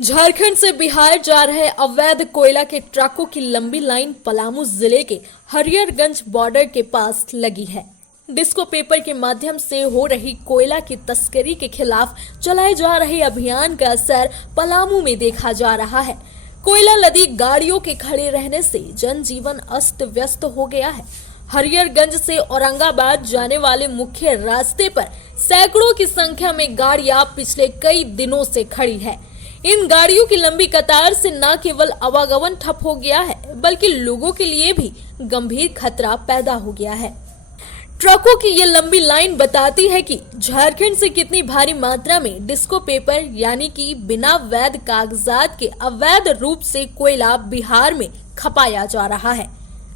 झारखंड से बिहार जा रहे अवैध कोयला के ट्रकों की लंबी लाइन पलामू जिले के हरियरगंज बॉर्डर के पास लगी है। डिस्को पेपर के माध्यम से हो रही कोयला की तस्करी के खिलाफ चलाए जा रहे अभियान का असर पलामू में देखा जा रहा है। कोयला लदी गाड़ियों के खड़े रहने से जनजीवन अस्त व्यस्त हो गया है। हरियरगंज से औरंगाबाद जाने वाले मुख्य रास्ते पर सैकड़ों की संख्या में गाड़ियां पिछले कई दिनों से खड़ी है। इन गाड़ियों की लंबी कतार से न केवल आवागमन ठप हो गया है, बल्कि लोगों के लिए भी गंभीर खतरा पैदा हो गया है। ट्रकों की ये लंबी लाइन बताती है कि झारखंड से कितनी भारी मात्रा में डिस्को पेपर यानी कि बिना वैध कागजात के अवैध रूप से कोयला बिहार में खपाया जा रहा है।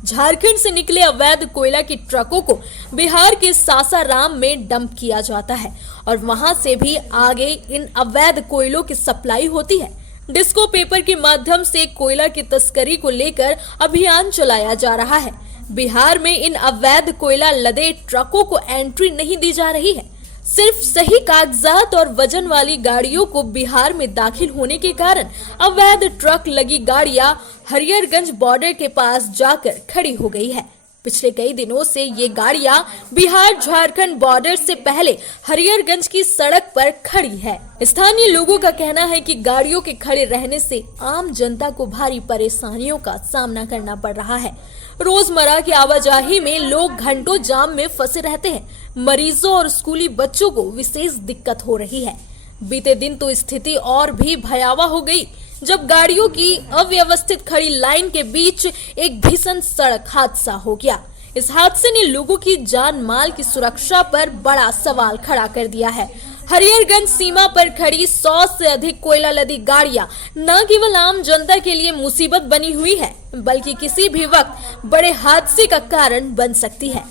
झारखंड से निकले अवैध कोयला की ट्रकों को बिहार के सासाराम में डंप किया जाता है और वहां से भी आगे इन अवैध कोयलों की सप्लाई होती है। डिस्को पेपर के माध्यम से कोयला की तस्करी को लेकर अभियान चलाया जा रहा है। बिहार में इन अवैध कोयला लदे ट्रकों को एंट्री नहीं दी जा रही है। सिर्फ सही कागजात और वजन वाली गाड़ियों को बिहार में दाखिल होने के कारण अवैध ट्रक लगी गाड़ियां हरियरगंज बॉर्डर के पास जाकर खड़ी हो गई है। पिछले कई दिनों से ये गाड़ियां बिहार झारखंड बॉर्डर से पहले हरियरगंज की सड़क पर खड़ी है। स्थानीय लोगों का कहना है कि गाड़ियों के खड़े रहने से आम जनता को भारी परेशानियों का सामना करना पड़ रहा है। रोजमर्रा की आवाजाही में लोग घंटों जाम में फंसे रहते हैं। मरीजों और स्कूली बच्चों को विशेष दिक्कत हो रही है। बीते दिन तो स्थिति और भी भयावह हो गई, जब गाड़ियों की अव्यवस्थित खड़ी लाइन के बीच एक भीषण सड़क हादसा हो गया। इस हादसे ने लोगों की जान माल की सुरक्षा पर बड़ा सवाल खड़ा कर दिया है। हरियरगंज सीमा पर खड़ी 100 से अधिक कोयला लदी गाड़ियां न केवल आम जनता के लिए मुसीबत बनी हुई है, बल्कि किसी भी वक्त बड़े हादसे का कारण बन सकती है।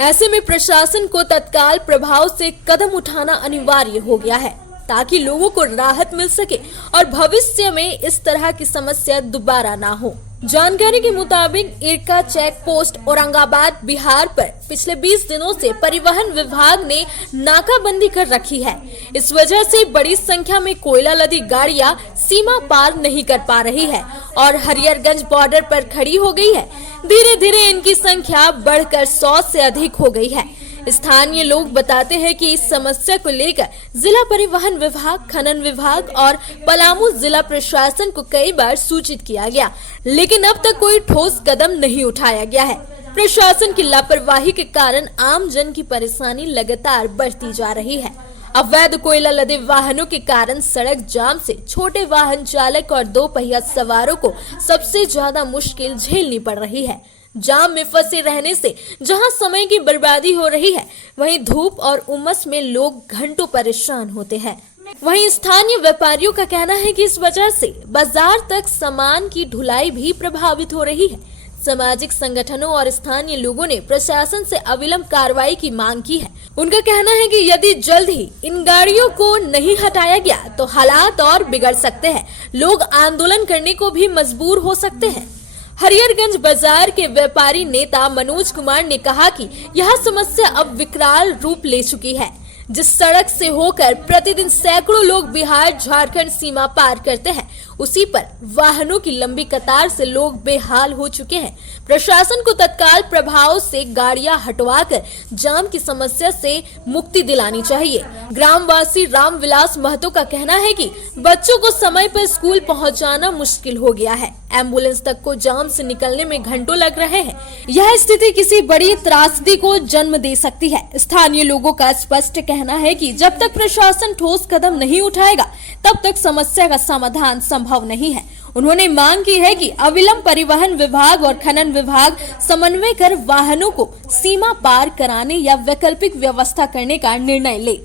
ऐसे में प्रशासन को तत्काल प्रभाव से कदम उठाना अनिवार्य हो गया है, ताकि लोगों को राहत मिल सके और भविष्य में इस तरह की समस्या दोबारा ना हो। जानकारी के मुताबिक इरका चेक पोस्ट औरंगाबाद बिहार पर पिछले 20 दिनों से परिवहन विभाग ने नाकाबंदी कर रखी है। इस वजह से बड़ी संख्या में कोयला लदी गाड़ियां सीमा पार नहीं कर पा रही है और हरियरगंज बॉर्डर पर खड़ी हो गई है। धीरे धीरे इनकी संख्या बढ़कर 100 से अधिक हो गई है। स्थानीय लोग बताते हैं कि इस समस्या को लेकर जिला परिवहन विभाग, खनन विभाग और पलामू जिला प्रशासन को कई बार सूचित किया गया, लेकिन अब तक कोई ठोस कदम नहीं उठाया गया है। प्रशासन की लापरवाही के कारण आम जन की परेशानी लगातार बढ़ती जा रही है। अवैध कोयला लदे वाहनों के कारण सड़क जाम से छोटे वाहन चालक और 2 पहिया सवारों को सबसे ज्यादा मुश्किल झेलनी पड़ रही है। जाम में फंसे रहने से जहां समय की बर्बादी हो रही है, वहीं धूप और उमस में लोग घंटों परेशान होते हैं। वहीं स्थानीय व्यापारियों का कहना है कि इस वजह से बाजार तक सामान की ढुलाई भी प्रभावित हो रही है। सामाजिक संगठनों और स्थानीय लोगों ने प्रशासन से अविलंब कार्रवाई की मांग की है। उनका कहना है कि यदि जल्द ही इन गाड़ियों को नहीं हटाया गया तो हालात और बिगड़ सकते हैं। लोग आंदोलन करने को भी मजबूर हो सकते हैं। हरियरगंज बाजार के व्यापारी नेता मनोज कुमार ने कहा कि यह समस्या अब विकराल रूप ले चुकी है। जिस सड़क से होकर प्रतिदिन सैकड़ों लोग बिहार झारखंड सीमा पार करते हैं, उसी पर वाहनों की लंबी कतार से लोग बेहाल हो चुके हैं। प्रशासन को तत्काल प्रभाव से गाड़ियां हटवाकर जाम की समस्या से मुक्ति दिलानी चाहिए। ग्रामवासी रामविलास महतो का कहना है कि बच्चों को समय पर स्कूल पहुंचाना मुश्किल हो गया है। एम्बुलेंस तक को जाम से निकलने में घंटों लग रहे हैं। यह स्थिति किसी बड़ी त्रासदी को जन्म दे सकती है। स्थानीय लोगों का स्पष्ट कहना है कि जब तक प्रशासन ठोस कदम नहीं उठाएगा, तब तक समस्या का समाधान संभव नहीं है। उन्होंने मांग की है कि अविलंब परिवहन विभाग और खनन विभाग समन्वय कर वाहनों को सीमा पार कराने या वैकल्पिक व्यवस्था करने का निर्णय ले।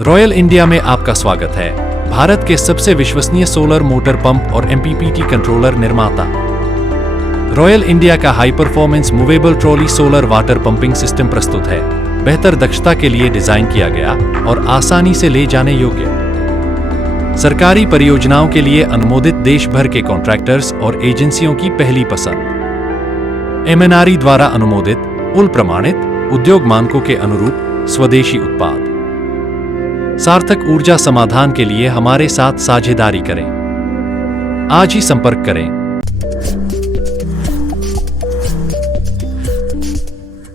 रॉयल इंडिया में आपका स्वागत है। भारत के सबसे विश्वसनीय सोलर मोटर पंप और एमपीपीटी कंट्रोलर निर्माता। रॉयल इंडिया का high performance movable trolley solar water pumping system प्रस्तुत है। बेहतर दक्षता के लिए डिजाइन किया गया और आसानी से ले जाने योग्य। सरकारी परियोजनाओं के लिए अनुमोदित देश भर के कॉन्ट्रैक्टर्स और एजेंसियों की पहली पसंद। एमएनआरई द्वारा अनुमोदित, उल प्रमाणित, उद्योग मानकों के अनुरूप स्वदेशी उत्पाद। सार्थक ऊर्जा समाधान के लिए हमारे साथ साझेदारी करें। आज ही संपर्क करें।